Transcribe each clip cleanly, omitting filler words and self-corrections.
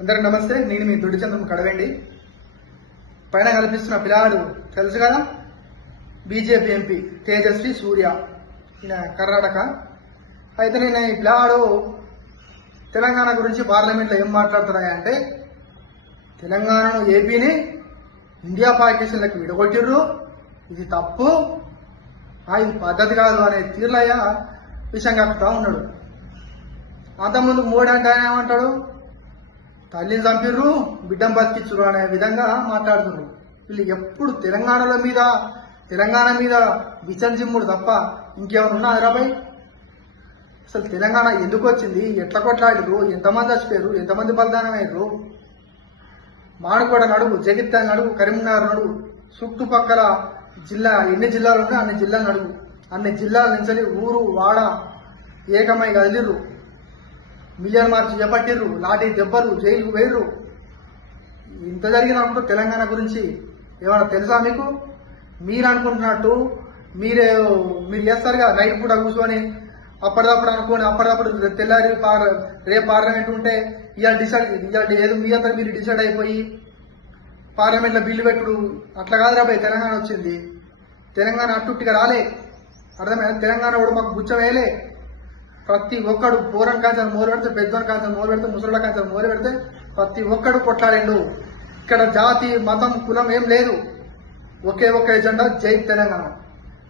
అందరికి నమస్తే. నేను మీ దొడ్డిచంద్రం కడవండి. పైన కల్పిస్తున్న పిల్లాడు తెలుసు కదా, బీజేపీ ఎంపీ తేజస్వి సూర్య, ఈయన కర్ణాటక. అయితే నేను ఈ పిల్లాడు తెలంగాణ గురించి పార్లమెంట్లో ఏం మాట్లాడుతున్నాయంటే, తెలంగాణను ఏపీని ఇండియా పాకిస్తాన్లకు విడగొట్టిర్రు, ఇది తప్పు, ఇది పద్ధతి కాదు అనే తీర్లయ్య విషయం కలుపుతా ఉన్నాడు. అంతకుముందు మోడీ అంటే ఆయన ఏమంటాడు, తల్లిని చంపిర్రు బిడ్డం బతికిచ్చురు అనే విధంగా మాట్లాడుతున్నారు. వీళ్ళు ఎప్పుడు తెలంగాణ మీద విచన్ జిమ్ముడు తప్ప ఇంకేమైనా ఉన్నా హైదరాబాయ్? అసలు తెలంగాణ ఎందుకు వచ్చింది, ఎట్లా కొట్లాడిరు, ఎంతమంది చచ్చిపోయారు, ఎంతమంది బలిదానం అయ్యారు? మానుకోడ నడుగు, జగిత్యాల నడుగు, కరీంనగర్ నడుగు, చుట్టుపక్కల ఎన్ని జిల్లాలు ఉన్నాయో అన్ని జిల్లాలు నడుగు, అన్ని జిల్లాల నుంచి ఊరు వాడ ఏకమై కదిలిర్రు, మిలియన్ మార్చి చేపట్టిర్రు, లాఠీ దెబ్బలు, జైలుకు వేయరు. ఇంత జరిగినప్పుడు తెలంగాణ గురించి ఏమైనా తెలుసా మీకు? మీరు అనుకుంటున్నట్టు మీరు చేస్తారు కదా, నైట్ పూట కూర్చొని అప్పటిదప్పుడు అనుకోని అప్పటిదప్పుడు తెల్లారి రేపు పార్లమెంట్ ఉంటే ఇవాళ ఏదో మీ అందరు మీరు డిసైడ్ అయిపోయి పార్లమెంట్లో బిల్లు పెట్టుడు, అట్లా కాదు రాబాయ్. తెలంగాణ వచ్చింది, తెలంగాణ అట్టుట్టిగా రాలే, అర్థమైనా? తెలంగాణ కూడా మాకు గుచ్చం వేయలే. ప్రతి ఒక్కడు పూరం కాంచెలు మోరు పెడితే, పెద్దోని కాంచెలు మోరు పెడితే, ముసళ్ళ కాంచెలు మోరు పెడితే ప్రతి ఒక్కడు కొట్లాడిండు. ఇక్కడ జాతి మతం కులం ఏం లేదు, ఒకే ఒక్క ఎజెండా, జై తెలంగాణ.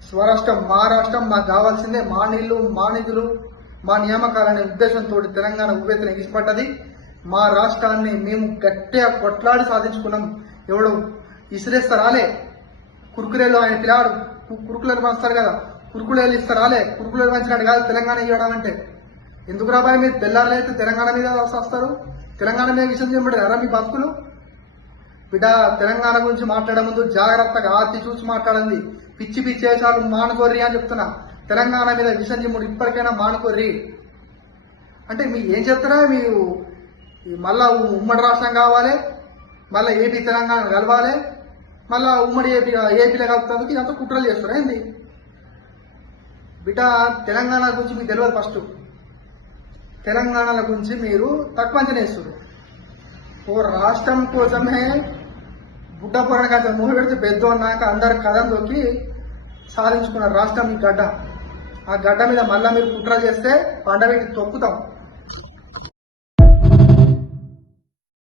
స్వరాష్ట్రం మా రాష్ట్రం, మాకు కావాల్సిందే మా నీళ్లు మా నిధులు మా నియామకాలనే ఉద్దేశంతో తెలంగాణ ఉవ్వెత్తున ఎగిసిపడ్డది. మా రాష్ట్రాన్ని మేము గట్టిగా కొట్లాడి సాధించుకున్నాం. ఎవడు ఇసిరేస్తారాలే, కురుకురేలు ఆయన పిల్లాడు కురుకులేలు పంచుతారు కదా, కురుకులేలు ఇస్తారాలే, కురుకులేలు పంచినట్టు కాదు తెలంగాణ ఇవ్వడం అంటే. ఎందుకు రాబాయ్ మీరు తెల్లారైతే తెలంగాణ మీద వస్తారు? తెలంగాణ మీద విషయం చెప్పబడి మీ బతుకులు. బిడ్డ, తెలంగాణ గురించి మాట్లాడే ముందు జాగ్రత్తగా ఆర్తి చూసి మాట్లాడండి. పిచ్చి పిచ్చి వేషాలు మానుకోర్రి అని చెప్తున్నా. తెలంగాణ మీద విషయం చెప్పుడు ఇప్పటికైనా మానుకోర్రి. అంటే మీ ఏం చెప్తారా, మీరు మళ్ళా ఉమ్మడి రాష్ట్రం కావాలి, మళ్ళీ ఏపీ తెలంగాణ కలవాలి, మళ్ళా ఉమ్మడి ఏపీలో కలుపుతానికి ఇదంతా కుట్రలు చేస్తారా ఏంది? బిడ్డ, తెలంగాణ గురించి మీకు తెలియదు. ఫస్ట్ తెలంగాణ గురించి మీరు తక్కువ అంచనా వేస్తారు. ఓ రాష్ట్రం కోసమే బుడ్డ పురాణ కాస్త మూడు పెడితే పెద్ద ఉన్నాక అందరు కథంలోకి సాధించుకున్న రాష్ట్రం ఈ గడ్డ. ఆ గడ్డ మీద మళ్ళా మీరు కుట్ర చేస్తే పండగకి తొక్కుతాం.